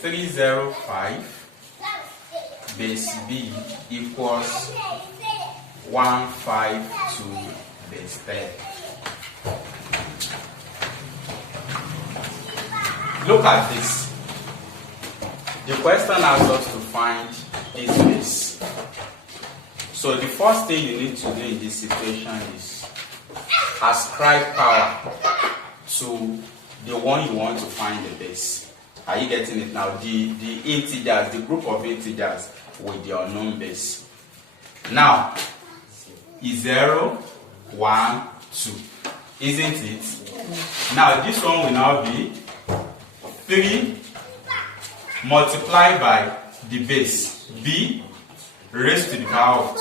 305 base b equals 152 base 10. Look at this. The question asks us to find this base. So the first thing you need to do in this situation is ascribe power to the one you want to find the base. Are you getting it now? The integers, the group of integers with the unknown base. Now, is 0, 1, 2. Isn't it? Now, this one will now be 3 multiplied by the base b raised to the power of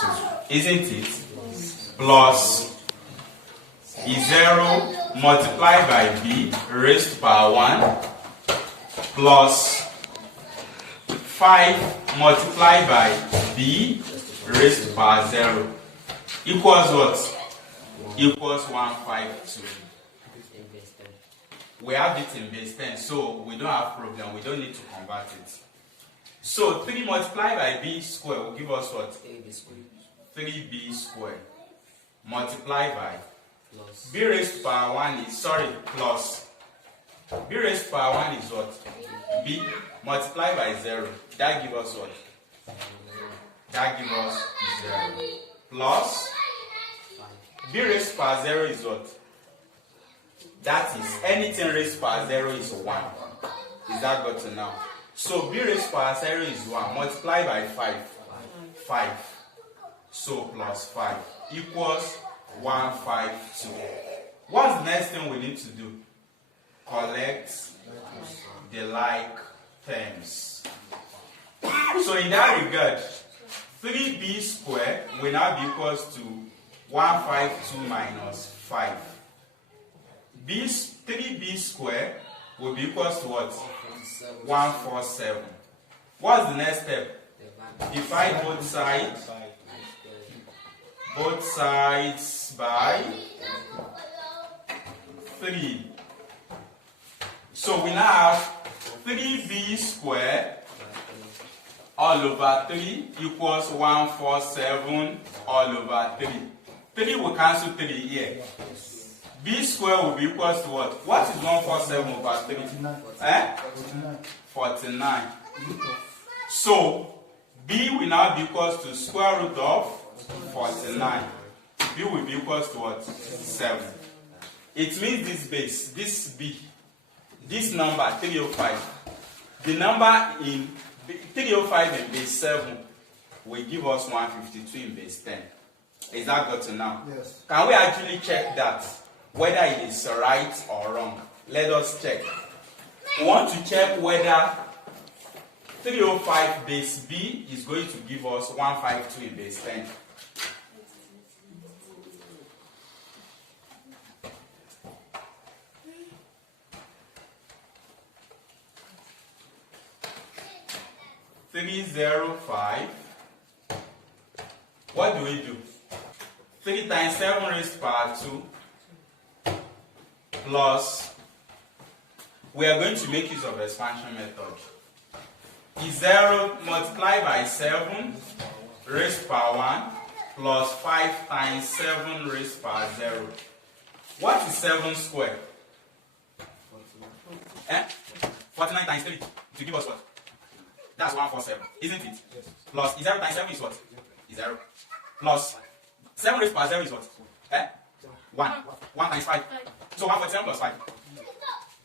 2. Isn't it? Plus is 0 multiplied by b raised to power 1 plus 5 multiplied by b raised to power 0 equals what? Equals 152. We have it in base 10, so we don't have problem. We don't need to convert it. So 3 multiplied by b squared will give us what? 3b squared multiplied by plus b raised to power 1 is, plus b raised to power 1 is what? B multiplied by 0. That gives us what? That gives us 0. Plus b raised to power 0 is what? That is, anything raised to power 0 is 1. Is that got to now? So b raised to power 0 is 1. Multiplied by 5. So plus 5 equals 152. What's the next thing we need to do? Collect the like terms. So in that regard, 3b squared will now be equals to 152 minus 5. 3b squared will be equals to what? 147. What's the next step? Divide both sides by 3. So we now have 3b squared all over 3 equals 147 all over 3. 3 will cancel 3 here. B squared will be equals to what? What is 147 over 3? 49. So B will now be equals to square root of 49. B will be equals to what? 7. It means this base, this B, this number 305, the number in 305 in base 7 will give us 152 in base 10. Is that got to now? Yes. Can we actually check that? Whether it is right or wrong. Let us check. We want to check whether 305 base B is going to give us 152 in base 10. What do we do? 3 times 7 raised to power 2 plus, we are going to make use of expansion method. Is 0 multiplied by 7 raised to power 1 plus 5 times 7 raised to power 0. What is 7 squared? 49 times 3 to give us what? That's 147, isn't it? Yes. Plus 0 times 7 is what? Is 0. Plus 7 raised to power 0 is what? 1. 1 times 5. So 147 plus 5.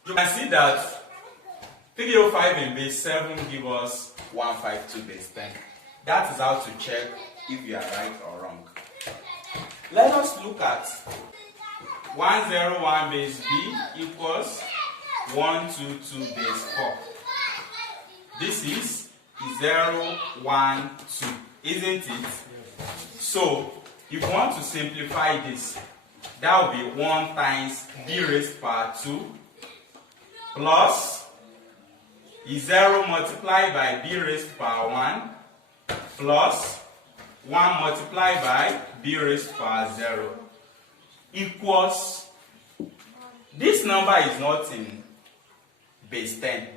You can see that 305 in base 7 give us 152 base 10. That is how to check if you are right or wrong. Let us look at 101 base B equals 122 base 4. This is 0, 1, 2. Isn't it? So, if you want to simplify this, that will be 1 times b raised to power 2 plus 0 multiplied by b raised to power 1 plus 1 multiplied by b raised to power 0 equals, this number is not in base 10.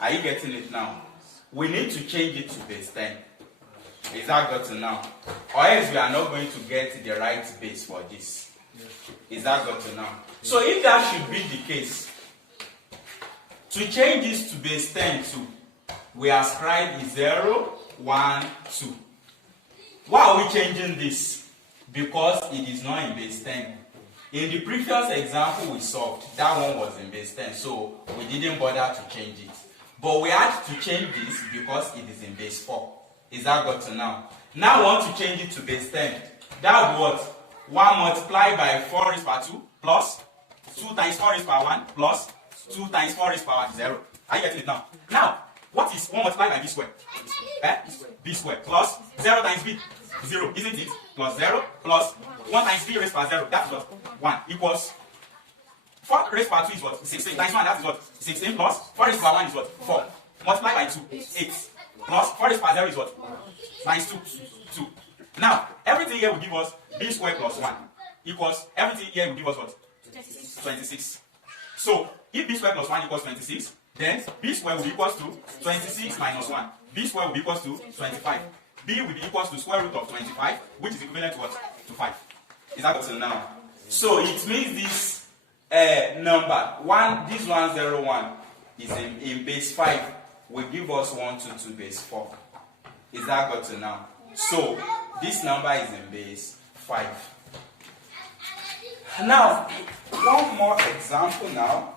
Are you getting it now? We need to change it to base 10. Is that got to now? Or else we are not going to get the right base for this. Is that got to now? So if that should be the case, to change this to base 10 too, we ascribe 0, 1, 2. Why are we changing this? Because it is not in base 10. In the previous example we solved, that one was in base 10, so we didn't bother to change it. But we had to change this because it is in base 4. Is that got to now? Now we want to change it to base 10. That would what? 1 multiplied by 4 raised power 2 plus 2 times 4 raised power 1 plus 2 times 4 raised power 0. Are you getting it now? Now, what is 1 multiplied by b squared? B squared plus 0 times b. 0, isn't it? Plus 0 plus 1 times b raised power 0. That's what? 1 equals 4 raised power 2 is what? 16 times 1, that is what? 16 plus 4 raised power 1 is what? 4. Multiplied by 2, 8. Plus 4 raised power 0 is what? Minus 2. 2. Now, everything here will give us b squared plus 1 equals, everything here will give us what? 26. So, if b squared plus 1 equals 26, then b squared will be equals to 26 minus 1. B squared will be equals to 25. B will be equals to square root of 25, which is equivalent to what? To 5. Is that what now? So, it means this number, this 101 is in base 5, will give us 122 base 4. Is that got to now? So, this number is in base 5. Now, one more example now.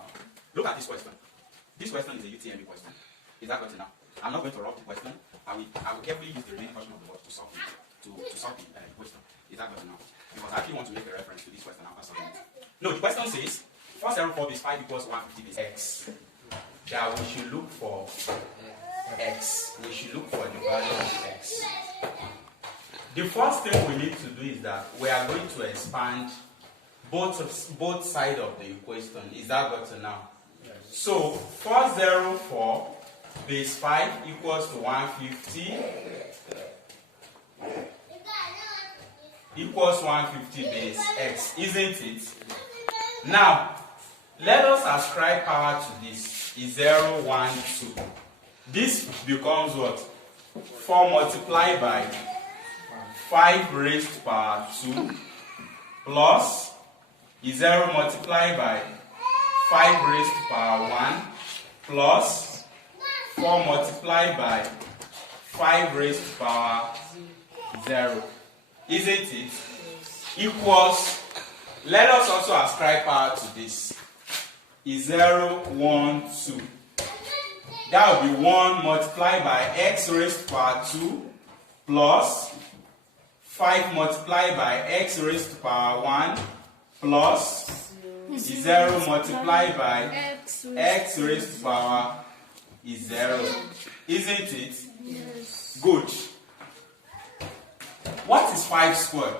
Look at this question. This question is a UTME question. Is that got to now? I'm not going to rob the question. I will carefully use the remaining portion of the word to solve the question. Is that got to now? Because I actually want to make a reference to this question after solving it. No, the question says 404 base 5 equals 150 base x. That we should look for x. We should look for the value of x. The first thing we need to do is that we are going to expand both sides of the equation. Is that got to now? Yes. So 404 base 5 equals to 150 equals 150 base x, isn't it? Now, let us ascribe power to this. Is 0, 1, 2. This becomes what? 4 multiplied by 5 raised to power 2 plus 0 multiplied by 5 raised to power 1 plus 4 multiplied by 5 raised to power 0. Isn't it? Equals, let us also ascribe power to this. Is 0, 1, 2. That will be 1 multiplied by x raised to power 2 plus 5 multiplied by x raised to power 1 plus 0 multiplied by x raised to power 0. Isn't it? Yes. Good. What is 5 squared?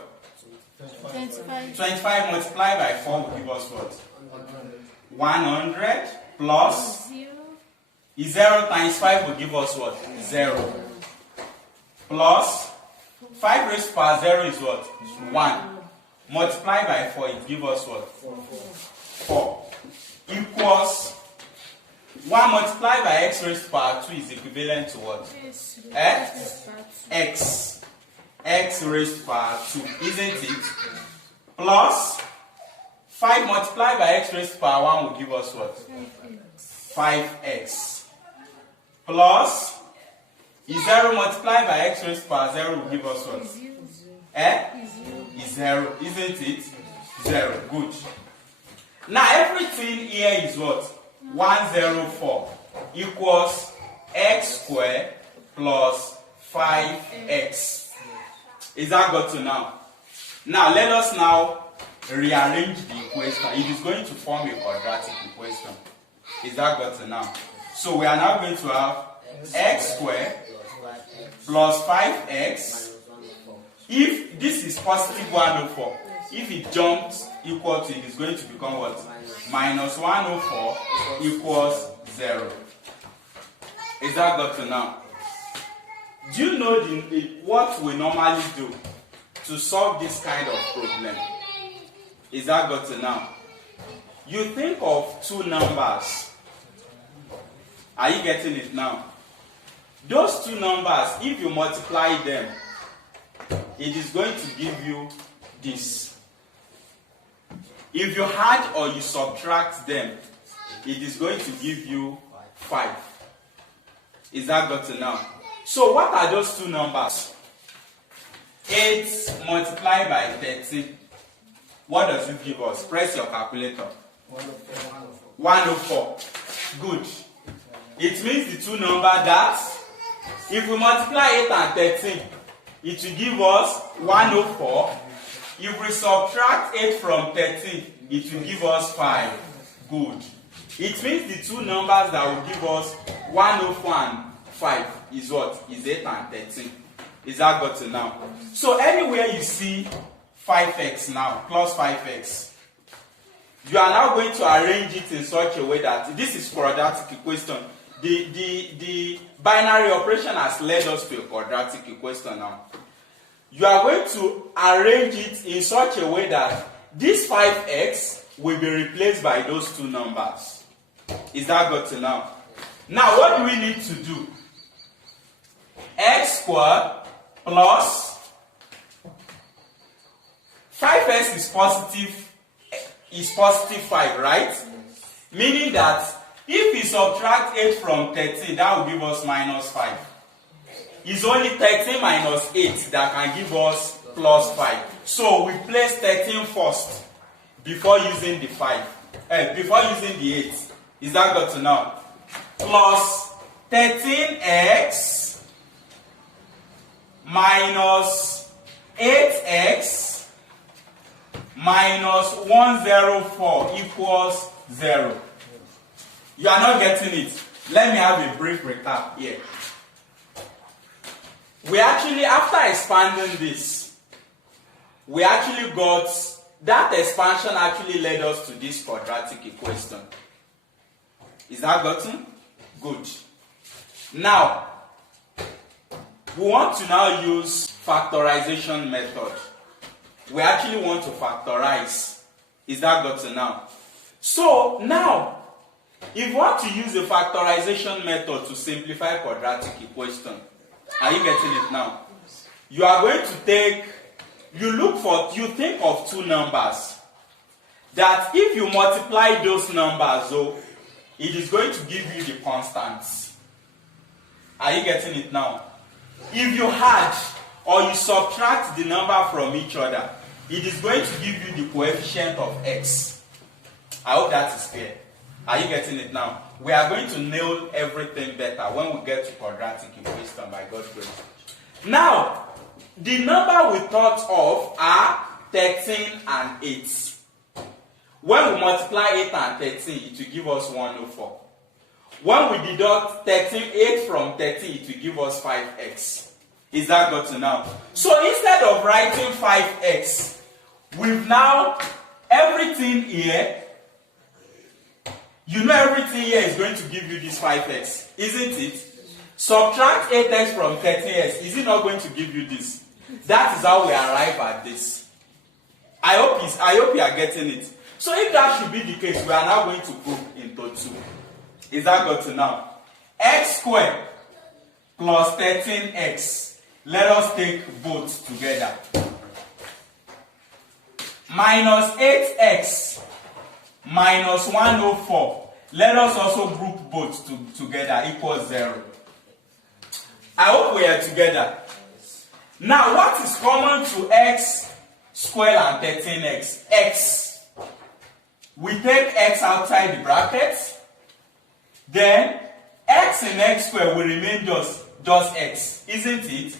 25. 25 multiplied by 4 will give us what? 100 plus 0 times 5 will give us what? 0. Plus 5 raised to power 0 is what? 1. Multiplied by 4 it gives us what? 4. Equals 1 multiplied by x raised to power 2 is equivalent to what? X. X raised to power 2, isn't it? Plus 5 multiplied by x raised to power 1 will give us what? 5x. Plus 0 multiplied by x raised to power 0 will give us what? Is 0, isn't it? 0. Good. Now everything here is what? 104 equals x squared plus 5x. Is that got to now? Now let us now rearrange the equation. It is going to form a quadratic equation. Is that got to now? So we are now going to have x squared plus 5x. If this is positive 104, if it jumps equal to it is going to become what? Minus 104 equals 0. Is that got to now? Do you know what we normally do to solve this kind of problem? Is that got to now? You think of two numbers. Are you getting it now? Those two numbers, if you multiply them, it is going to give you this. If you add or you subtract them, it is going to give you 5. Is that gotten now? So what are those two numbers? 8 multiplied by 13. What does it give us? Press your calculator. 104. Good. It means the two numbers that if we multiply 8 and 13, it will give us 104. If we subtract 8 from 13, it will give us 5. Good. It means the two numbers that will give us 104 and 5 is what? Is 8 and 13. Is that gotten now? So anywhere you see 5x now, plus 5x, you are now going to arrange it in such a way that this is quadratic equation. The binary operation has led us to a quadratic equation now. You are going to arrange it in such a way that this 5x will be replaced by those two numbers. Is that gotten now? Now what do we need to do? X squared plus 5x is positive 5, right? Meaning that if we subtract 8 from 13, that will give us minus 5. It's only 13 minus 8 that can give us plus 5. So we place 13 first before using the 5. Before using the 8. Is that got to now? Plus 13x minus 8x minus 104 equals 0. You are not getting it. Let me have a brief recap here. We actually, after expanding this, we actually got, that expansion actually led us to this quadratic equation. Is that gotten? Good. Now, we want to now use factorization method. We actually want to factorize. Is that gotten now? So, now, if you want to use the factorization method to simplify quadratic equation, are you getting it now? You are going to take, you think of two numbers. That if you multiply those numbers, though, it is going to give you the constants. Are you getting it now? If you add or you subtract the number from each other, it is going to give you the coefficient of x. I hope that is clear. Are you getting it now? We are going to nail everything better when we get to quadratic equation by God's grace. Now, the number we thought of are 13 and 8. When we multiply 8 and 13, it will give us 104. When we deduct 8 from 13, it will give us 5x. Is that got to now? So instead of writing 5x, we've now, everything here, you know everything here is going to give you this 5x, isn't it? Subtract 8x from 13x, is it not going to give you this? That is how we arrive at this. I hope you are getting it. So if that should be the case, we are now going to group into 2. Is that got to now? X squared plus 13x. Let us take both together. Minus 8x minus 104. Let us also group both together equals 0. I hope we are together. Now, what is common to x squared and 13x? X. We take x outside the brackets. Then, x in x squared will remain just x, isn't it?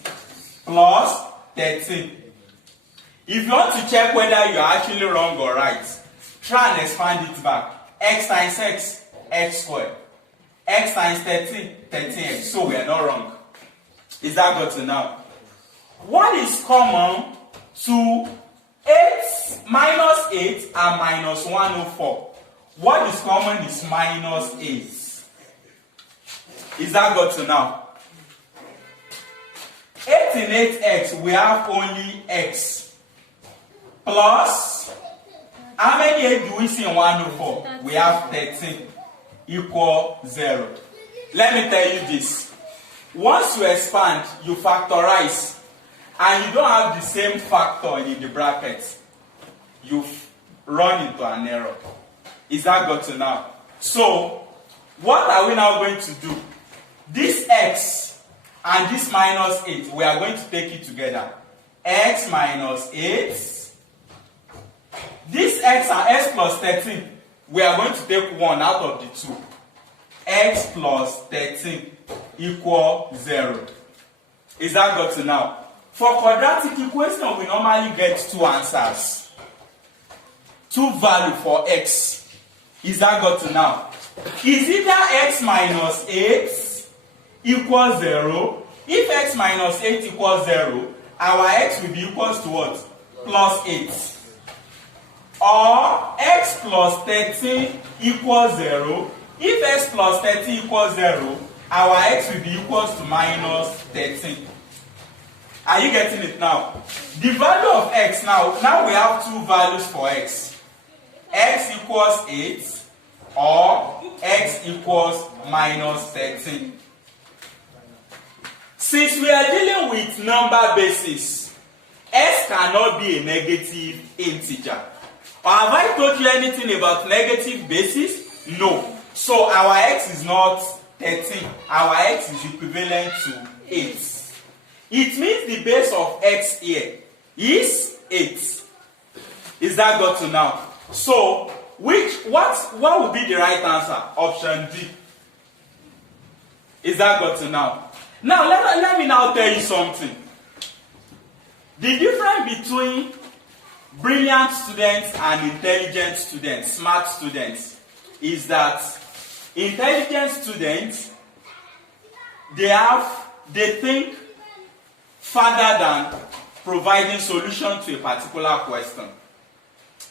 Plus 13. If you want to check whether you are actually wrong or right, try and expand it back. X times x, x squared. X times 13, 13x. So we are not wrong. Is that got to now? What is common to 8 minus 8 and minus 104? What is common is minus 8. Is that got to now? 8 in 8x, we have only x. Plus, how many 8 do we see in 104? We have 13 equal 0. let me tell you this. Once you expand, you factorize, and you don't have the same factor in the bracket, you run into an error. Is that got to now? So, what are we now going to do? This x and this minus 8, we are going to take it together. X minus 8. This x and x plus 13, we are going to take 1 out of the 2. X plus 13 equal 0. Is that got to now? For quadratic equation, we normally get 2 answers. 2 value for x. Is that got to now? Is either x minus 8 equals 0. If x minus 8 equals 0, our x will be equals to what? Plus 8. Or x plus 13 equals 0. If x plus 13 equals 0, our x will be equals to minus 13. Are you getting it now? The value of x now we have 2 values for x. X equals 8 or x equals minus 13. Since we are dealing with number basis, x cannot be a negative integer. Have I told you anything about negative basis? No. So our x is not 13. Our x is equivalent to 8. It means the base of x here is 8. Is that got to now? So, what would be the right answer? Option D. Is that got to now? Now, let me now tell you something. The difference between brilliant students and intelligent students, smart students, is that intelligent students, they think further than providing solution to a particular question.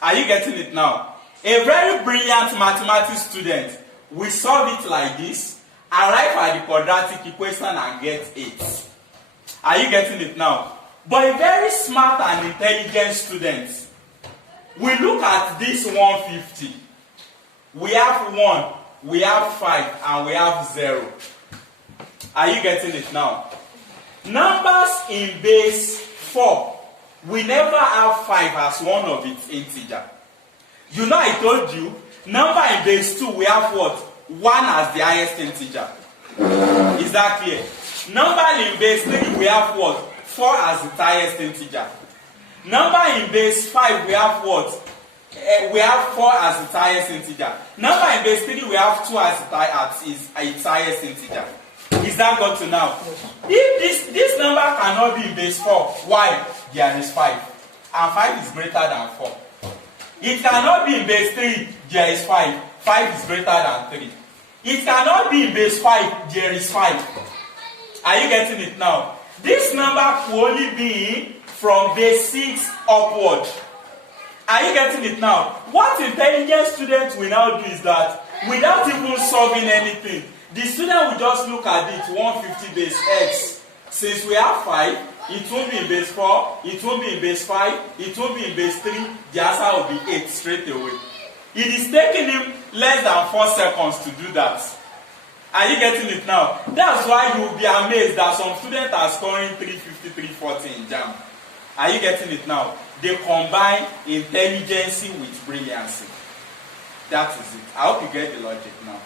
Are you getting it now? A very brilliant mathematics student will solve it like this, arrive at the quadratic equation and get 8. Are you getting it now? But a very smart and intelligent student will look at this 150. We have 1, we have 5, and we have 0. Are you getting it now? Numbers in base 4, we never have 5 as one of its integer. You know, I told you, number in base 2, we have what? 1 as the highest integer. Is that clear? Number in base 3, we have what? 4 as the highest integer. Number in base 5, we have what? We have 4 as the highest integer. Number in base 3, we have 2 as its highest integer. Is that got to now? If this number cannot be in base 4, why? There is 5. And 5 is greater than 4. It cannot be in base 3, there is 5. 5 is greater than 3. It cannot be in base 5, there is 5. Are you getting it now? This number could only be from base 6 upward. Are you getting it now? What intelligent students will now do is that, without even solving anything, the student will just look at it, 150 base x. Since we have 5, it won't be in base 4, it won't be in base 5, it won't be in base 3, the answer will be 8 straight away. It is taking him less than 4 seconds to do that. Are you getting it now? That's why you will be amazed that some students are scoring 350, 340 in JAMB. Are you getting it now? They combine intelligence with brilliancy. That is it. I hope you get the logic now.